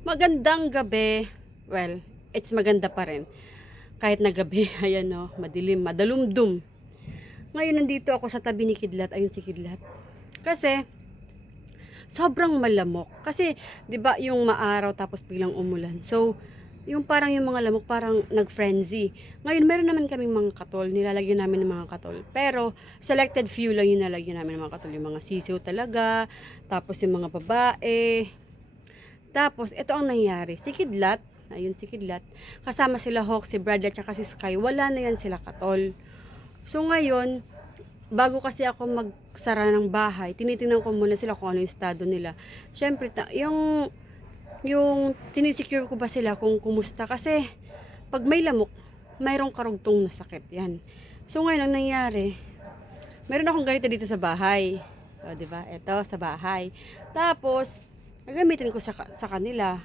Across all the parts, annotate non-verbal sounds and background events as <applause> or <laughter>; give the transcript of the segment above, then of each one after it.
Magandang gabi. Well, it's maganda pa rin. Kahit na gabi, <laughs> ayan no, madilim, madalumdum. Ngayon nandito ako sa tabi ni Kidlat, ayun si Kidlat. Kasi, sobrang malamok. Kasi, di ba yung maaraw tapos biglang umulan. So, yung parang yung mga lamok parang nag-frenzy. Ngayon, meron naman kaming mga katol. Nilalagyan namin ng mga katol. Pero, selected few lang yung nilalagyan namin ng mga katol. Yung mga sisiw talaga. Tapos yung mga babae. Tapos, ito ang nangyari. Si Kidlat, ayun si Kidlat, kasama sila Hawk, si Brad at si Sky, wala na yan sila katol. So ngayon, bago kasi ako magsara ng bahay, tinitingnan ko muna sila kung ano yung estado nila. Siyempre, yung, yung tinisecure ko ba sila kung kumusta. Kasi, pag may lamok, mayroong karugtong na sakit. Yan. So ngayon, ang nangyari, meron akong ganito dito sa bahay. O, di ba? Ito, sa bahay. Tapos, gagamitin ko sa, sa kanila.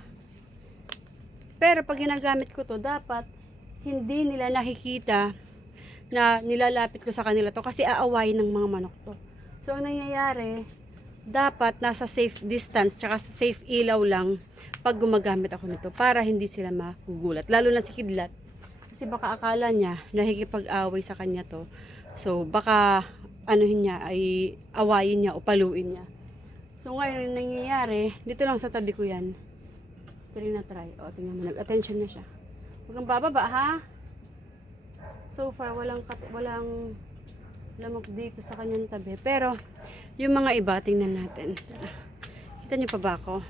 Pero pag ginagamit ko to, dapat hindi nila nakikita na nilalapit ko sa kanila to kasi aawayin ng mga manok to. So, ang nangyayari, dapat nasa safe distance tsaka sa safe ilaw lang pag gumagamit ako nito para hindi sila magugulat. Lalo na si Kidlat. Kasi baka akala niya nakikipag-away sa kanya to. So, baka anuhin niya ay awayin niya o paluin niya. So, ngayon nangyayari, dito lang sa tabi ko yan. Ito rin na try. O, tingnan mo, nag-attention na siya. Huwag kang bababa, ha? So far, walang, walang lamok dito sa kanyang tabi. Pero, yung mga iba, tingnan natin. Kita niyo pa ba ako?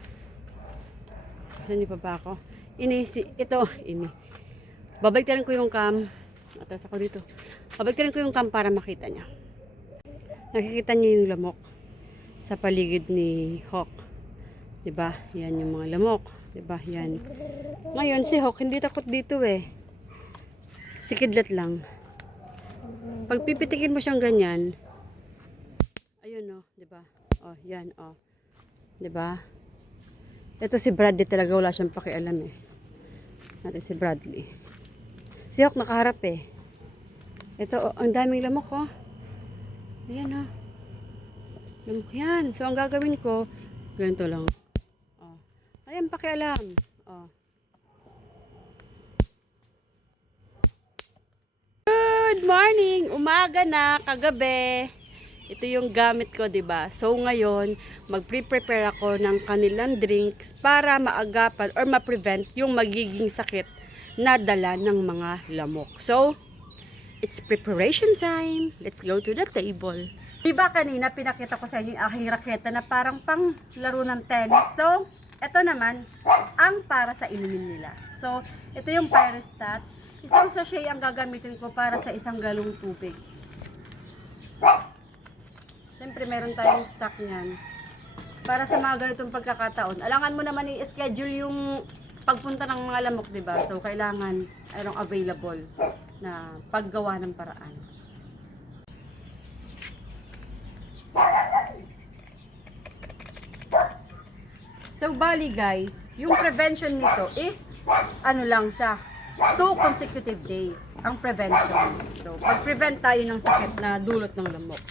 Kita niyo pa ba ako? Ini, si, ito, ini. Babaliktarin ko yung cam. Atras ako dito. Babaliktarin ko yung cam para makita niya. Nakikita niyo yung lamok sa paligid ni Hawk. 'Di ba? Yan yung mga lamok, 'di ba? Yan. Ngayon si Hawk hindi takot dito eh. Si Kidlat lang. Pag pipitikin mo siyang ganyan, ayun oh, 'di ba? Oh, yan oh. 'Di ba? Ito si Bradley talaga wala siyang pakialam eh. Natin si Bradley. Si Hawk nakaharap eh. Ito, oh, ang daming lamok oh. Ayan oh. Yan. So, ang gagawin ko, ganito lang. Oh. Ayan, pakialam. Oh. Good morning! Umaga na, kagabi. Ito yung gamit ko, 'di ba? So ngayon, magpre-prepare ako ng kanilang drinks para maagapan or ma-prevent yung magiging sakit na dala ng mga lamok. So, it's preparation time. Let's go to the table. Di ba kanina pinakita ko sa inyo yung aking raketa na parang pang laro ng tennis. So, ito naman ang para sa inumin nila. So, ito yung Pyrostat. Isang sachet ang gagamitin ko para sa isang galong tubig. Siyempre, meron tayong stock niyan. Para sa mga ganitong pagkakataon. Alangan mo naman i-schedule yung pagpunta ng mga lamok, di ba? So, kailangan mayroong available na paggawa ng paraan. So, bali guys, yung prevention nito is, ano lang siya, two consecutive days ang prevention. So, pag-prevent tayo ng sakit na dulot ng lamok.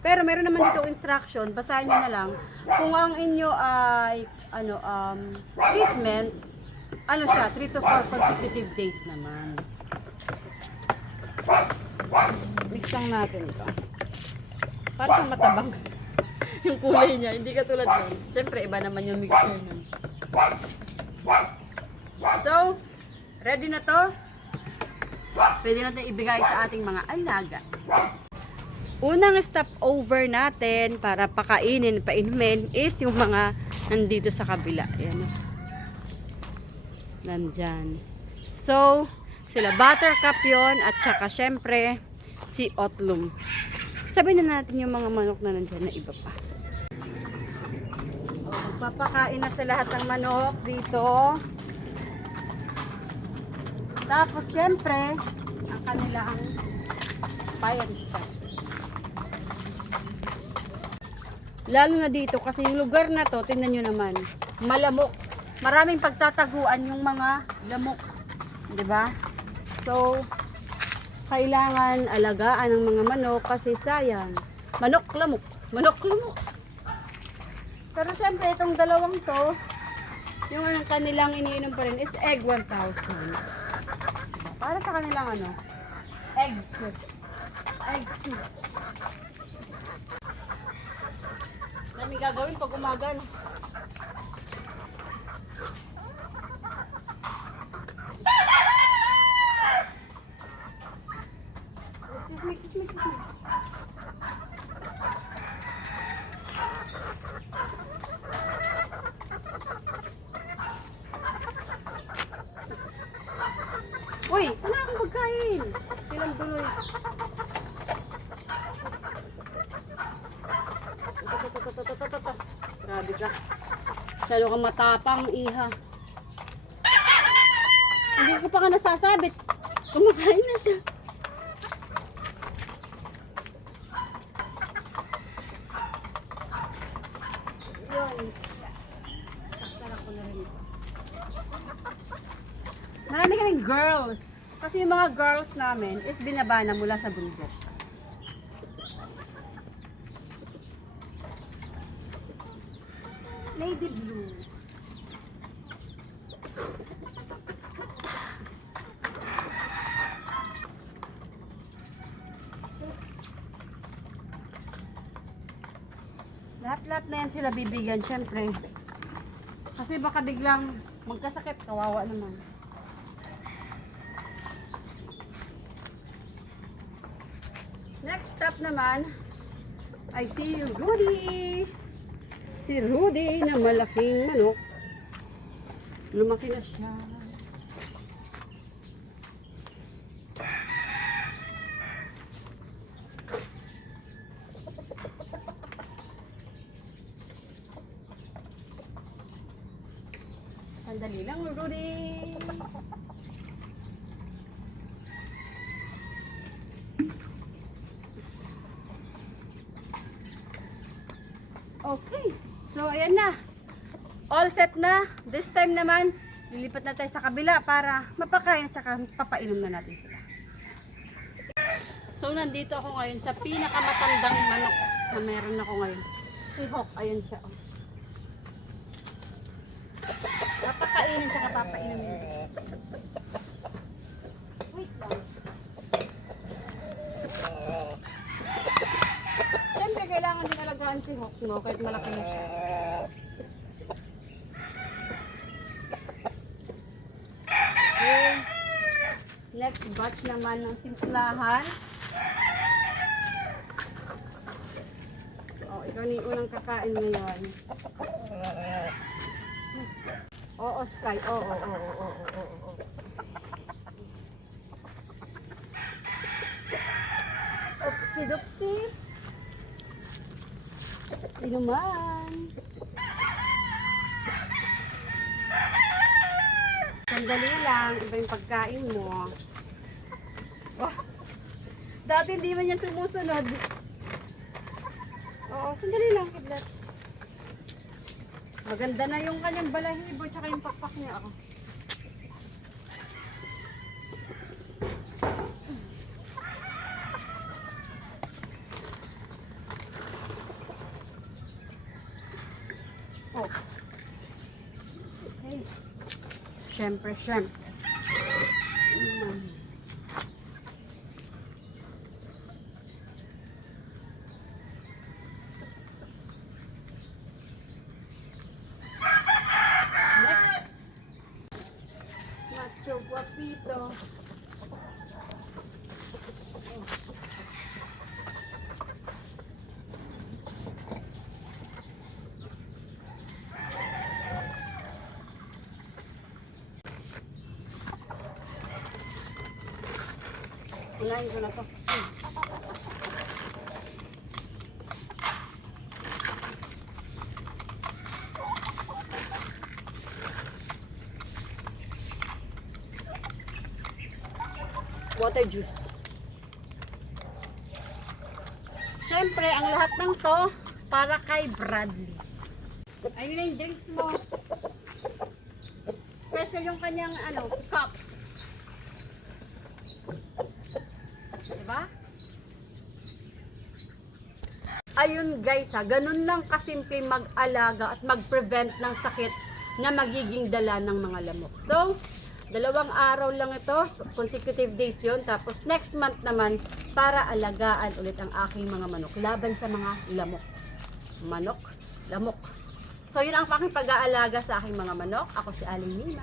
Pero meron naman dito instruction, basahin niyo na lang, kung ang inyo ay, ano, um, treatment, ano siya, 3 to 4 consecutive days naman. Mix lang natin ito. Para matabang yung kulay niya. Hindi katulad nun. Siyempre, iba naman yung mixture nun. So, ready na to? Pwede natin ibigay sa ating mga alaga. Unang stop over natin para pakainin, painumin is yung mga nandito sa kabila. Ayan. Nandyan. So, sila buttercup yon at saka syempre si otlum. Sabihin na natin yung mga manok na nandyan na iba pa. O, Magpapakain na sa lahat ng manok dito. Tapos syempre, ang kanilang fire start. Lalo na dito kasi yung lugar na to, tingnan nyo naman, malamok. Maraming pagtataguan yung mga lamok. ba? So, kailangan alagaan ng mga manok kasi sayang. Manok lamok. Manok lamok. Pero syempre itong dalawang to, Yung ano, kanilang iniinom pa rin is egg 1,000. Diba? Para sa kanilang ano, eggs. Eggs. Dami gagawin pag umaga. no? Silang tuloy. Grabe ka. Masyado kang matapang, iha. Hindi ko pa ka nasasabit. Kumakain na siya. Yun. Saksarak ko na rin ito. Marami kaming girls. Kasi yung mga girls namin is binabana mula sa bundok. Lady Blue. Lahat-lahat na yan sila bibigyan, syempre. Kasi baka biglang magkasakit, kawawa naman. Stop naman ay si Rudy. Si Rudy na malaking manok. Lumaki na siya. Sandali lang, Rudy. Okay. So, ayan na. All set na. This time naman, lilipat na tayo sa kabila para mapakain at saka papainom na natin sila. So, nandito ako ngayon sa pinakamatandang manok na meron ako ngayon. Si Hawk, ayan siya. Oh. Papakainin siya papainumin. Wait lang. Siyempre, kailangan din alagaan si Hawk, no? Kahit malaki na siya. Okay. Next batch naman ng timplahan. Oh, ikaw na yung unang kakain ngayon. Oo, Sky. Oo, oo, oo, oo, oo, oo, oo. Oopsie doopsie. Inuman. Sandali lang, iba yung pagkain mo. Oh, dati hindi man yan sumusunod. Oo, sandali lang, kidlat. Maganda na yung kanyang balahibo tsaka yung pakpak niya ako. Siyempre, siyempre. Unahin ko na to. Water juice. Siyempre, ang lahat ng to para kay Bradley. Ayun na yung drinks mo. Special yung kanyang ano, cup. Diba? Ayun guys ha, ganun lang kasimple mag-alaga at mag-prevent ng sakit na magiging dala ng mga lamok. So, dalawang araw lang ito, consecutive days yon Tapos next month naman, para alagaan ulit ang aking mga manok laban sa mga lamok. Manok, lamok. So, yun ang aking pag-aalaga sa aking mga manok. Ako si Aling Nina.